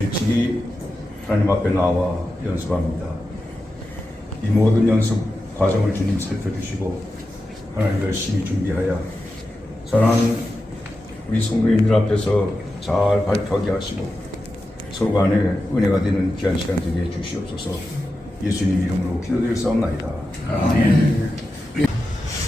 일찍이 하나님 앞에 나와 연습합니다. 이 모든 연습 과정을 주님 살펴주시고 하나님 열심히 준비하여 선한 우리 성도님들 앞에서 잘 발표하게 하시고 서로 간에 은혜가 되는 귀한 시간 되게 해 주시옵소서. 예수님 이름으로 기도드렸사옵나이다. 아멘.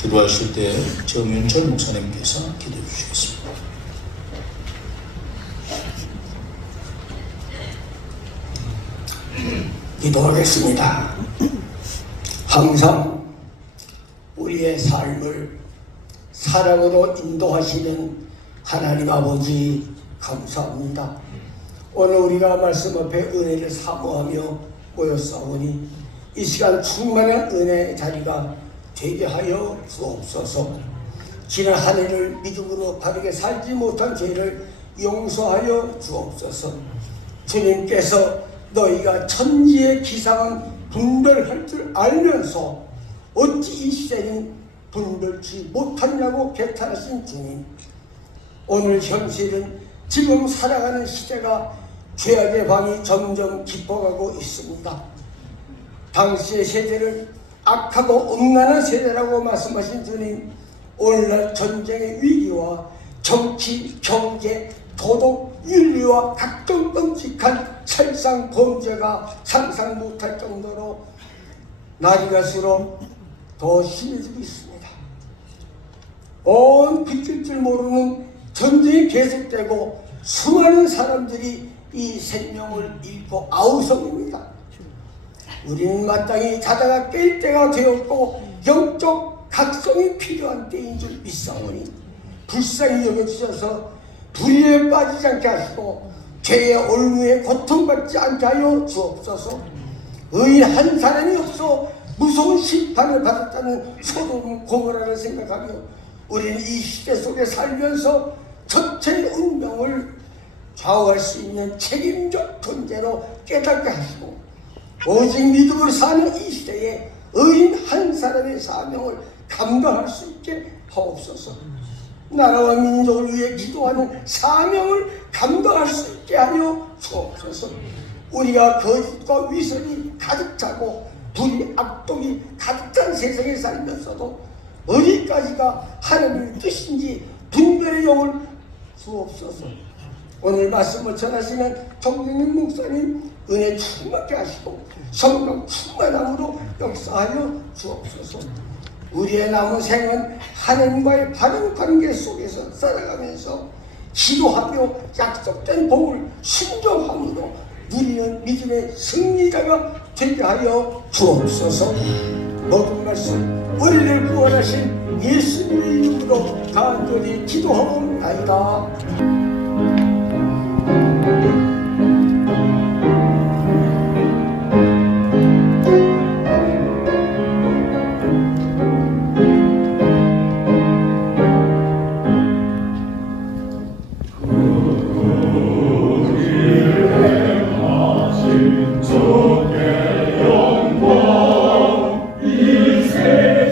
기도하실 때 정윤철 목사님께서 기도해 주시겠습니다. 기도하겠습니다. 항상 우리의 삶을 사랑으로 인도하시는 하나님 아버지 감사합니다. 오늘 우리가 말씀 앞에 은혜를 사모하며 모였사오니 이 시간 충만한 은혜의 자리가 되게 하여 주옵소서. 지난 한 해를 믿음으로 바르게 살지 못한 죄를 용서하여 주옵소서. 주님께서 너희가 천지의 기상은 분별할 줄 알면서 어찌 이 시대는 분별치 못하냐고 개탄하신 주님, 오늘 현실은 지금 살아가는 시대가 죄악의 방이 점점 깊어가고 있습니다. 당시의 세대를 악하고 음란한 세대라고 말씀하신 주님, 오늘날 전쟁의 위기와 정치, 경제, 도덕, 윤리와 각종 끔찍한 살상 범죄가 상상 못할 정도로 날이 갈수록 더 심해지고 있습니다. 온 비칠 줄 모르는 전쟁이 계속되고 수많은 사람들이 이 생명을 잃고 아우성입니다. 우리는 마땅히 자다가 깰 때가 되었고 영적 각성이 필요한 때인 줄 믿사오니 불쌍히 여겨주셔서 불의에 빠지지 않게 하시고 죄의 올무에 고통받지 않게 하여 주옵소서. 의인 한 사람이 없어 무서운 심판을 받았다는 소돔 고모라를 생각하며 우리는 이 시대 속에 살면서 전체의 운명을 좌우할 수 있는 책임적 존재로 깨닫게 하시고 오직 믿음으로 사는 이 시대에 의인 한 사람의 사명을 감당할 수 있게 하옵소서. 나라와 민족을 위해 기도하는 사명을 감당할 수 있게 하여 주옵소서. 우리가 거짓과 위선이 가득 차고 불의 악독이 가득 찬 세상에 살면서도 어디까지가 하나님의 뜻인지 분별의 영을 주옵소서. 오늘 말씀을 전하시는 정경민 목사님 은혜 충만케 하시고 성령 충만함으로 역사하여 주옵소서. 우리의 남은 생은 하나님과의 바른 관계 속에서 살아가면서 기도하며 약속된 복을 순종함으로 누리는 믿음의 승리자가 되게 하여 주옵소서. 모든 말씀 우리를 구원하신 예수님의 이름으로 간절히 기도하옵나이다.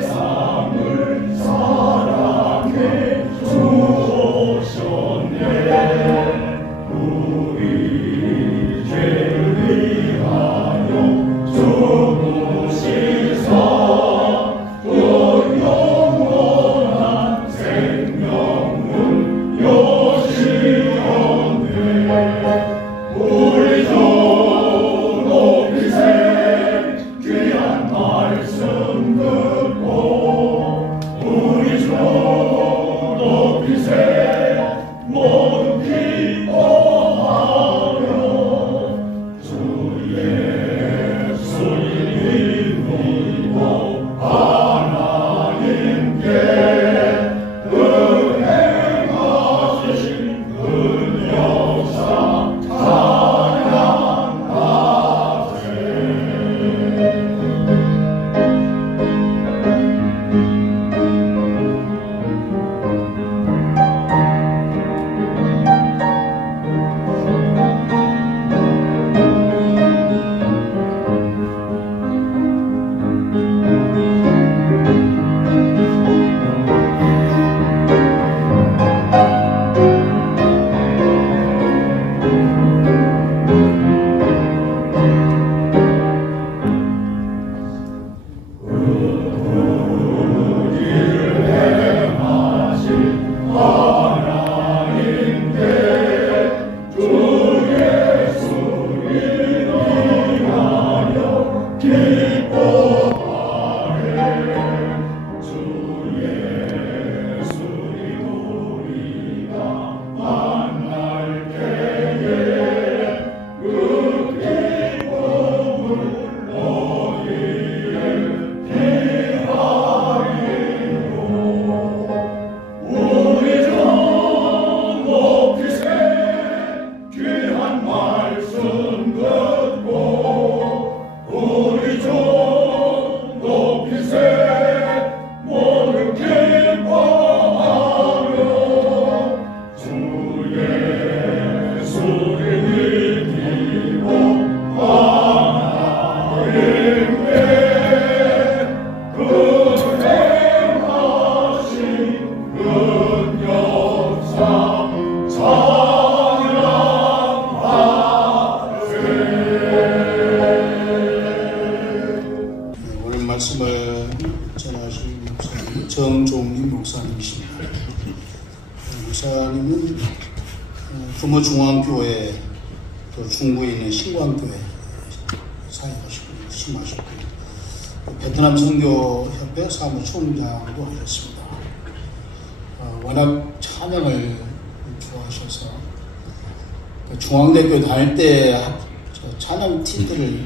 세상을 사랑해 주셨네. 정종림 목사님이십니다. 목사님은 금호중앙교회 또 중구에 있는 신광교회 사역하시고 심하셨고 베트남 선교협회 사무총장도 하셨습니다. 워낙 찬양을 좋아하셔서 중앙대학교 다닐 때 찬양 팀들을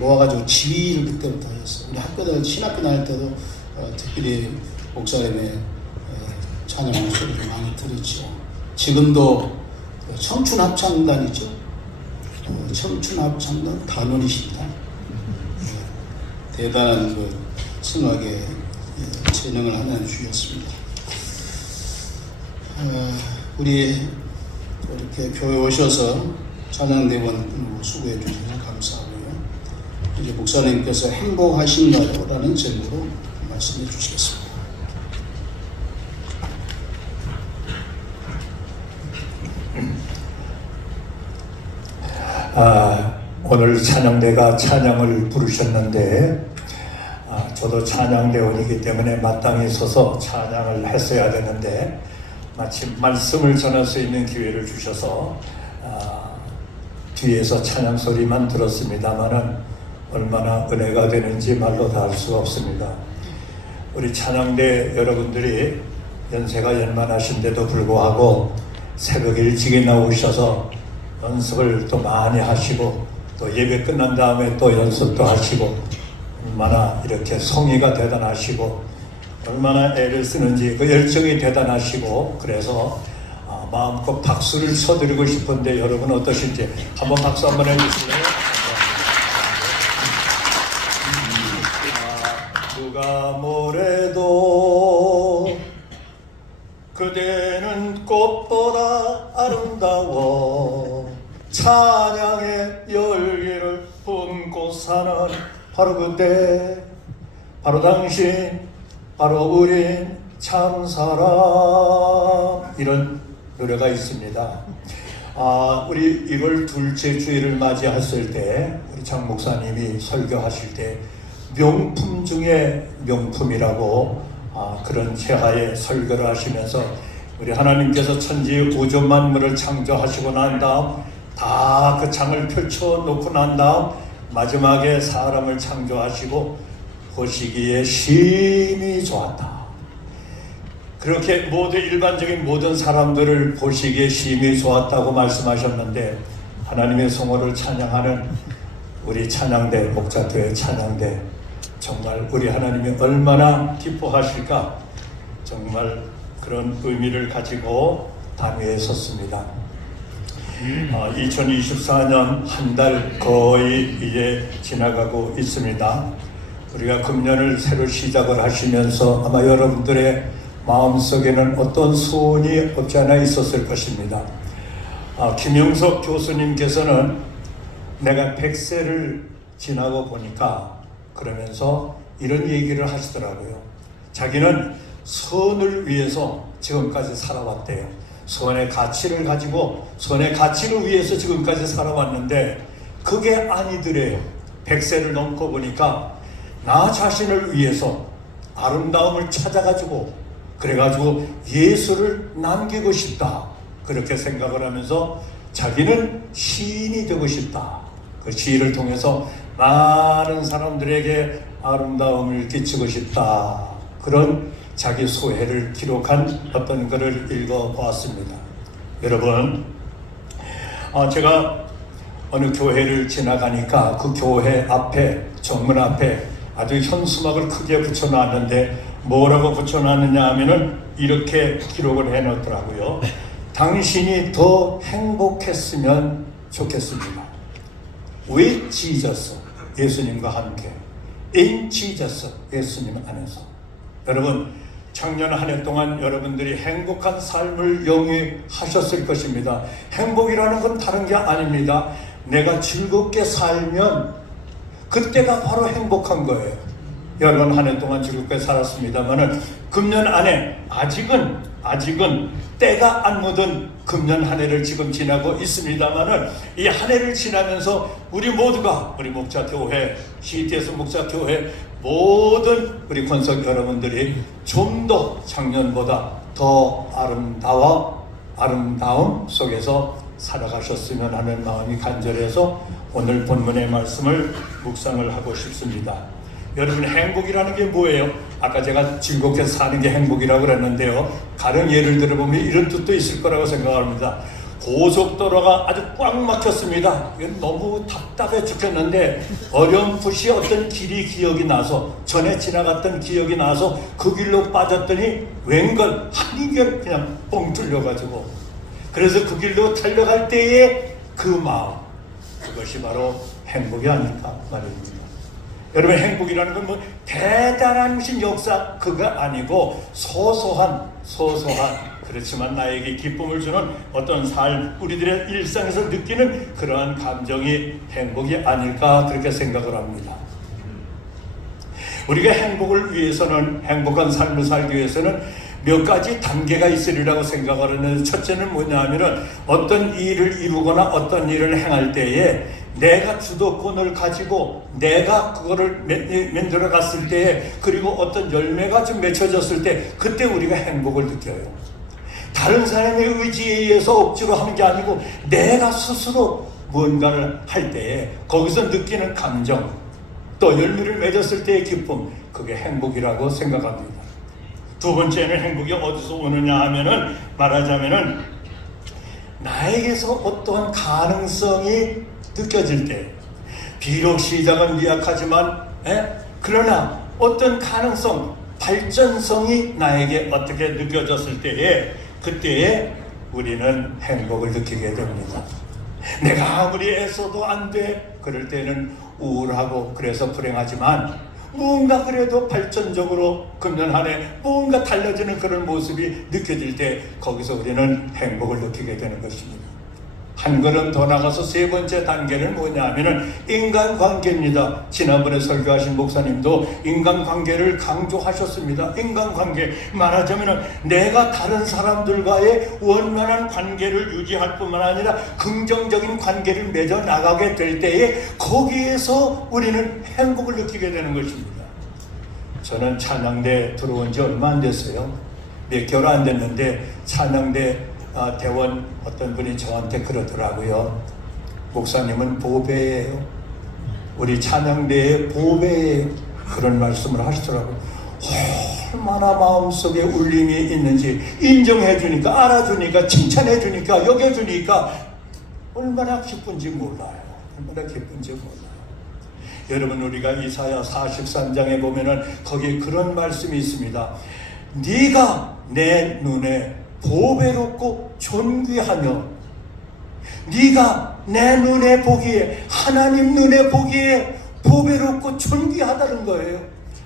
모아가지고 지휘를 그때부터 하셨어요. 우리 학교 신학교 다닐 때도 특별히 목사님의 찬양 목소리를 많이 들었죠. 지금도 청춘합창단이죠. 청춘합창단 단원이십니다. 대단한 그 성악의 재능을 하나 주셨습니다. 우리 이렇게 교회 오셔서 찬양대원 수고해 주셔서 감사하고요. 이제 목사님께서 행복하신가요? 라는 제목으로 말씀해 주시겠습니다. 오늘 찬양대가 찬양을 부르셨는데 저도 찬양대원이기 때문에 마땅히 서서 찬양을 했어야 되는데 마침 말씀을 전할 수 있는 기회를 주셔서 뒤에서 찬양 소리만 들었습니다마는 얼마나 은혜가 되는지 말로 다 할 수가 없습니다. 우리 찬양대 여러분들이 연세가 연만하신데도 불구하고 새벽 일찍이 나오셔서 연습을 또 많이 하시고 또 예배 끝난 다음에 또 연습도 하시고 얼마나 이렇게 성의가 대단하시고 얼마나 애를 쓰는지 그 열정이 대단하시고 그래서 마음껏 박수를 쳐드리고 싶은데 여러분 어떠신지 한번 박수 한번 해주실래요? 누가 뭐래도 그대는 꽃보다 아름다워 찬양의 열기를 품고 사는 바로 그대 바로 당신 바로 우린 참사람 이런 노래가 있습니다. 우리 1월 둘째 주일을 맞이했을 때 우리 장 목사님이 설교하실 때 명품 중에 명품이라고 그런 제하에 설교를 하시면서 우리 하나님께서 천지 우주 만물을 창조하시고 난 다음 다 그 장을 펼쳐놓고 난 다음 마지막에 사람을 창조하시고 보시기에 심히 좋았다. 그렇게 일반적인 모든 사람들을 보시기에 심히 좋았다고 말씀하셨는데 하나님의 성호를 찬양하는 우리 찬양대 목자교회 찬양대 정말 우리 하나님이 얼마나 기뻐하실까 정말 그런 의미를 가지고 단위에 섰습니다. 2024년 한 달 거의 이제 지나가고 있습니다. 우리가 금년을 새로 시작을 하시면서 아마 여러분들의 마음속에는 어떤 소원이 없지 않아 있었을 것입니다. 김영석 교수님께서는 내가 100세를 지나고 보니까 그러면서 이런 얘기를 하시더라고요. 자기는 선을 위해서 지금까지 살아왔대요. 선의 가치를 가지고 선의 가치를 위해서 지금까지 살아왔는데 그게 아니더래요. 100세를 넘고 보니까 나 자신을 위해서 아름다움을 찾아가지고 그래가지고 예수를 남기고 싶다 그렇게 생각을 하면서 자기는 시인이 되고 싶다. 그 시를 통해서 많은 사람들에게 아름다움을 끼치고 싶다. 그런 자기 소회를 기록한 어떤 글을 읽어보았습니다. 여러분, 제가 어느 교회를 지나가니까 그 교회 앞에 정문 앞에 아주 현수막을 크게 붙여놨는데 뭐라고 붙여놨느냐 하면은 이렇게 기록을 해놓더라고요. 당신이 더 행복했으면 좋겠습니다. With Jesus, 예수님과 함께. In Jesus, 예수님 안에서. 여러분, 작년 한 해 동안 여러분들이 행복한 삶을 영위하셨을 것입니다. 행복이라는 건 다른 게 아닙니다. 내가 즐겁게 살면 그때가 바로 행복한 거예요. 여러분 한 해 동안 즐겁게 살았습니다만은 금년 안에 아직은 때가 안 묻은 금년 한 해를 지금 지나고 있습니다만은 이 한 해를 지나면서 우리 모두가 우리 목자교회 CTS 목자교회 모든 우리 권석 여러분들이 좀 더 작년보다 더 아름다움 속에서 살아가셨으면 하는 마음이 간절해서 오늘 본문의 말씀을 묵상을 하고 싶습니다. 여러분, 행복이라는 게 뭐예요? 아까 제가 즐겁게 사는 게 행복이라고 그랬는데요, 다른 예를 들어보면 이런 뜻도 있을 거라고 생각합니다. 고속도로가 아주 꽉 막혔습니다. 이건 너무 답답해 죽겠는데 어렴풋이 어떤 길이 기억이 나서, 전에 지나갔던 기억이 나서 그 길로 빠졌더니 웬걸 한이결 그냥 뻥 뚫려가지고, 그래서 그 길로 달려갈 때의 그 마음, 그것이 바로 행복이 아닐까 말입니다. 여러분, 행복이라는 건 뭐 대단한 무슨 역사 그거 아니고 소소한 그렇지만 나에게 기쁨을 주는 어떤 삶, 우리들의 일상에서 느끼는 그러한 감정이 행복이 아닐까 그렇게 생각을 합니다. 우리가 행복을 위해서는, 행복한 삶을 살기 위해서는 몇 가지 단계가 있으리라고 생각을 하는데, 첫째는 뭐냐 하면은 어떤 일을 이루거나 어떤 일을 행할 때에 내가 주도권을 가지고 내가 그거를 만들어 갔을 때에, 그리고 어떤 열매가 좀 맺혀졌을 때, 그때 우리가 행복을 느껴요. 다른 사람의 의지에 의해서 억지로 하는 게 아니고 내가 스스로 무언가를 할 때에 거기서 느끼는 감정, 또 열매를 맺었을 때의 기쁨, 그게 행복이라고 생각합니다. 두 번째는 행복이 어디서 오느냐 하면은, 말하자면은 나에게서 어떠한 가능성이 느껴질 때, 비록 시작은 미약하지만 그러나 어떤 가능성, 발전성이 나에게 어떻게 느껴졌을 때에, 그때에 우리는 행복을 느끼게 됩니다. 내가 아무리 애써도 안 돼, 그럴 때는 우울하고 그래서 불행하지만 뭔가 그래도 발전적으로 금년 한 해 뭔가 달라지는 그런 모습이 느껴질 때, 거기서 우리는 행복을 느끼게 되는 것입니다. 한 걸음 더 나가서 세 번째 단계는 뭐냐 하면은 인간관계입니다. 지난번에 설교하신 목사님도 인간관계를 강조하셨습니다. 인간관계, 말하자면은 내가 다른 사람들과의 원만한 관계를 유지할 뿐만 아니라 긍정적인 관계를 맺어 나가게 될 때에 거기에서 우리는 행복을 느끼게 되는 것입니다. 저는 찬양대 들어온 지 얼마 안 됐어요. 몇 개월 안 됐는데 찬양대 대원 어떤 분이 저한테 그러더라고요. 목사님은 보배예요. 우리 찬양대의 보배예요. 그런 말씀을 하시더라고요. 얼마나 마음속에 울림이 있는지 인정해 주니까, 알아주니까, 칭찬해 주니까, 여겨 주니까 얼마나 기쁜지 몰라요. 얼마나 기쁜지 몰라요. 여러분, 우리가 이사야 43장에 보면은 거기에 그런 말씀이 있습니다. 네가 내 눈에 보배롭고 존귀하며, 네가 내 눈에 보기에, 하나님 눈에 보기에 보배롭고 존귀하다는 거예요.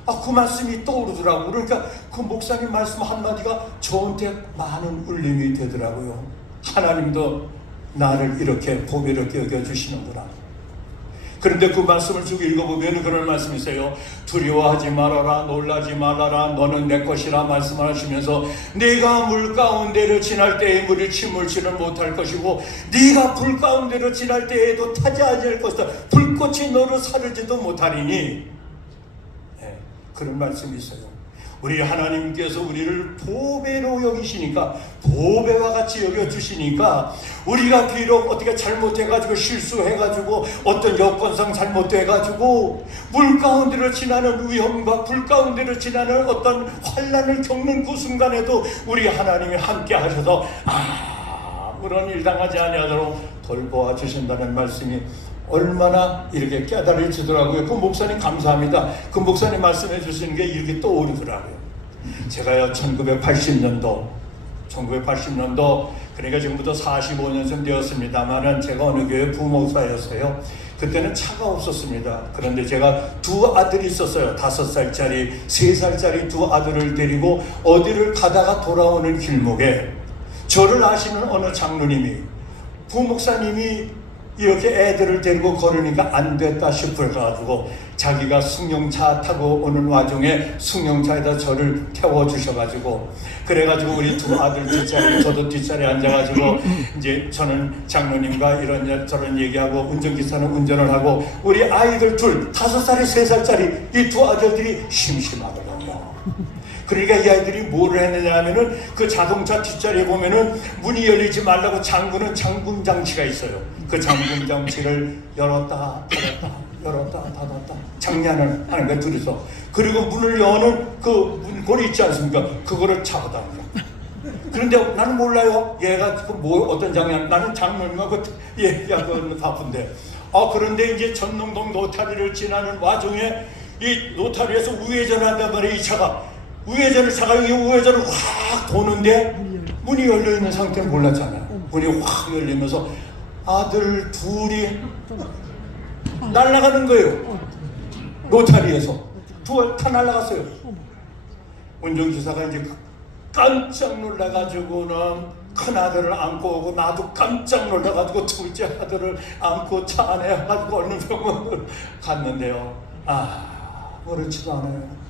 그 말씀이 떠오르더라고요. 그러니까 그 목사님 말씀 한마디가 저한테 많은 울림이 되더라고요. 하나님도 나를 이렇게 보배롭게 여겨주시는구나. 그런데 그 말씀을 쭉 읽어보면 그런 말씀이 있어요. 두려워하지 말아라, 놀라지 말아라, 너는 내 것이라 말씀하시면서, 네가 물 가운데를 지날 때에 물이 침몰치는 못할 것이고, 네가 불 가운데로 지날 때에도 타지 아니할 것이다. 불꽃이 너를 사르지도 못하리니. 그런 말씀이 있어요. 우리 하나님께서 우리를 보배로 여기시니까, 보배와 같이 여겨주시니까, 우리가 비록 어떻게 잘못해가지고 실수해가지고 어떤 여건상 잘못돼가지고 물 가운데로 지나는 위험과 불 가운데로 지나는 어떤 환난을 겪는 그 순간에도 우리 하나님이 함께 하셔서 아무런 일 당하지 아니하도록 돌보아 주신다는 말씀이 얼마나 이렇게 깨달을 주더라고요. 그 목사님 감사합니다. 그 목사님 말씀해 주시는 게 이렇게 떠오르더라고요. 제가요 1980년도 그러니까 지금부터 45년쯤 되었습니다만은 제가 어느 교회 부목사였어요. 그때는 차가 없었습니다. 그런데 제가 두 아들이 있었어요. 5살짜리, 3살짜리 두 아들을 데리고 어디를 가다가 돌아오는 길목에 저를 아시는 어느 장로님이, 부목사님이 이렇게 애들을 데리고 걸으니까 안 됐다 싶어가지고 자기가 승용차 타고 오는 와중에 승용차에다 저를 태워주셔가지고 그래가지고 우리 두 아들 뒷자리 저도 뒷자리에 앉아가지고 이제 저는 장로님과 이런 저런 얘기하고 운전기사는 운전을 하고 우리 아이들 둘 5살에 3살짜리 이 두 아들들이 심심하더라고요. 그러니까 이 아이들이 뭐를 했느냐 하면은 그 자동차 뒷자리에 보면은 문이 열리지 말라고 잠그는 잠금 장치가 있어요. 그 잠금 장치를 열었다 닫았다 열었다 닫았다 장난을 하는 거야 둘이서. 그리고 문을 여는 그 문고리 있지 않습니까? 그거를 잡아당겨. 그런데 나는 몰라요. 얘가 그 뭐 어떤 장난? 나는 장로님하고 얘기하고는 바쁜데. 그런데 이제 전농동 노타리를 지나는 와중에 이 노타리에서 우회전을 한단 말이에요. 이 차가. 우회전을 확 도는데 문이 열려 있는 상태는 몰랐잖아요. 문이 확 열리면서 아들 둘이 날아가는 거예요. 로타리에서 다 날아갔어요. 운전기사가 이제 깜짝 놀라가지고는 큰 아들을 안고 오고 나도 깜짝 놀라가지고 둘째 아들을 안고 차 안에 가지고 얼른 병원을 갔는데요. 그렇지도 않아요.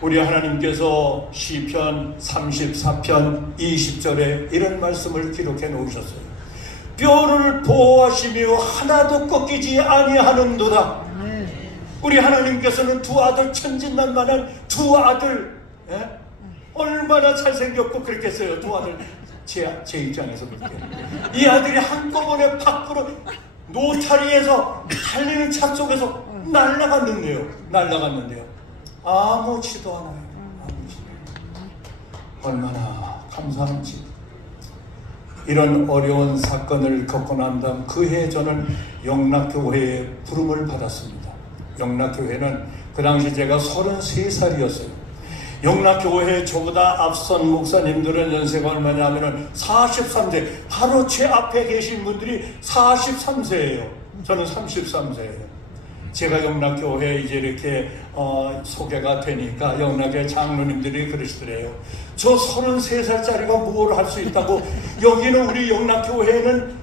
우리 하나님께서 시편 34편 20절에 이런 말씀을 기록해 놓으셨어요. 뼈를 보호하시며 하나도 꺾이지 아니하는도다. 우리 하나님께서는 두 아들 천진난만한 두 아들 얼마나 잘생겼고 그랬겠어요. 두 아들 제 입장에서 볼게요. 이 아들이 한꺼번에 밖으로 노타리에서 달리는 차 속에서 날아갔는데요. 아무렇지도 않아요. 얼마나 감사한지. 이런 어려운 사건을 겪고 난 다음 그해 저는 영락교회에 부름을 받았습니다. 영락교회는 그 당시 제가 33살이었어요. 영락교회에 저보다 앞선 목사님들은 연세가 얼마냐 하면은 43세, 바로 제 앞에 계신 분들이 43세예요. 저는 33세예요. 제가 영락교회에 이제 이렇게 소개가 되니까 영락교회 장로님들이 그러시더래요. 저 33살짜리가 뭘 할 수 있다고. 여기는 우리 영락교회는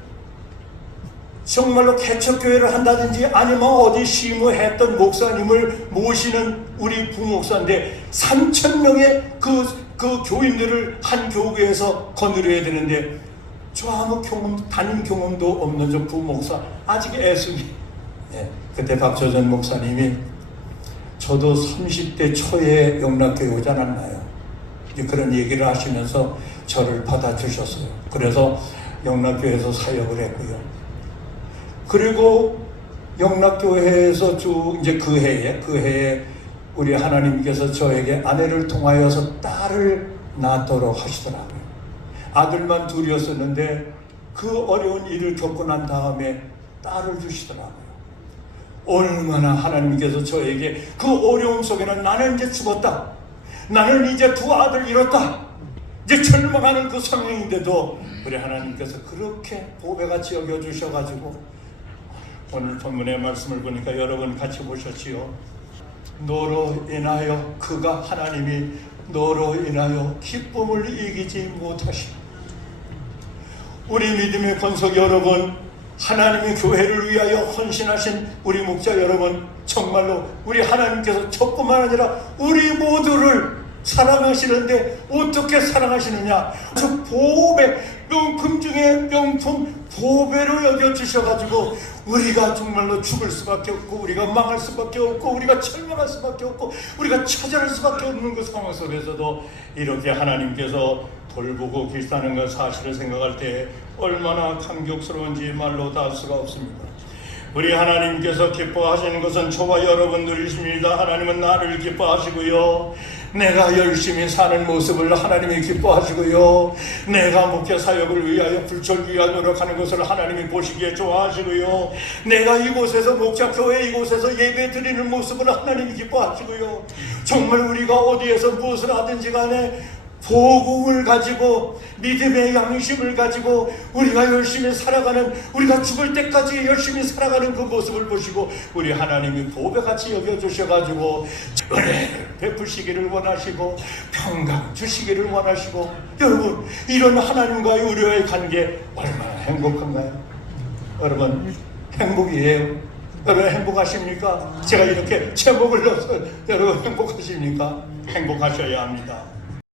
정말로 개척교회를 한다든지 아니면 어디 시무했던 목사님을 모시는 우리 부목사인데 3,000명의 그 교인들을 한 교회에서 거느려야 되는데 저 아무 단임 경험도 없는 저 부목사 아직 애숙이. 그때 박조전 목사님이 저도 30대 초에 영락교회 오지 않았나요? 그런 얘기를 하시면서 저를 받아주셨어요. 그래서 영락교회에서 사역을 했고요. 그리고 영락교회에서 이제 그 해에 우리 하나님께서 저에게 아내를 통하여서 딸을 낳도록 하시더라고요. 아들만 둘이었었는데 그 어려운 일을 겪고 난 다음에 딸을 주시더라고요. 얼마나 하나님께서 저에게 그 어려움 속에는 나는 이제 죽었다. 나는 이제 두 아들 잃었다. 이제 절망하는 그 상황인데도 우리 하나님께서 그렇게 보배같이 여겨주셔가지고 오늘 본문의 말씀을 보니까 여러분 같이 보셨지요. 너로 인하여 그가 하나님이 너로 인하여 기쁨을 이기지 못하시고 우리 믿음의 권속 여러분 하나님의 교회를 위하여 헌신하신 우리 목자 여러분 정말로 우리 하나님께서 저뿐만 아니라 우리 모두를 사랑하시는데 어떻게 사랑하시느냐 저 보배 명품 중에 명품 보배로 여겨주셔가지고 우리가 정말로 죽을 수밖에 없고 우리가 망할 수밖에 없고 우리가 절망할 수밖에 없고 우리가 처절할 수밖에 없는 그 상황 속에서도 이렇게 하나님께서 돌보고 계시다는 것 사실을 생각할 때 얼마나 감격스러운지 말로 다 할 수가 없습니다. 우리 하나님께서 기뻐하시는 것은 저와 여러분들이십니다. 하나님은 나를 기뻐하시고요. 내가 열심히 사는 모습을 하나님이 기뻐하시고요. 내가 목회 사역을 위하여 불철주야 노력하는 것을 하나님이 보시기에 좋아하시고요. 내가 이곳에서 목자교회 이곳에서 예배 드리는 모습을 하나님이 기뻐하시고요. 정말 우리가 어디에서 무엇을 하든지 간에 복음을 가지고 믿음의 양심을 가지고 우리가 열심히 살아가는 우리가 죽을 때까지 열심히 살아가는 그 모습을 보시고 우리 하나님이 보배같이 여겨주셔가지고 은혜를 베푸시기를 원하시고 평강 주시기를 원하시고 여러분 이런 하나님과의 우리와의 관계 얼마나 행복한가요? 여러분 행복이에요. 여러분 행복하십니까? 제가 이렇게 제목을 넣어서 여러분 행복하십니까? 행복하셔야 합니다.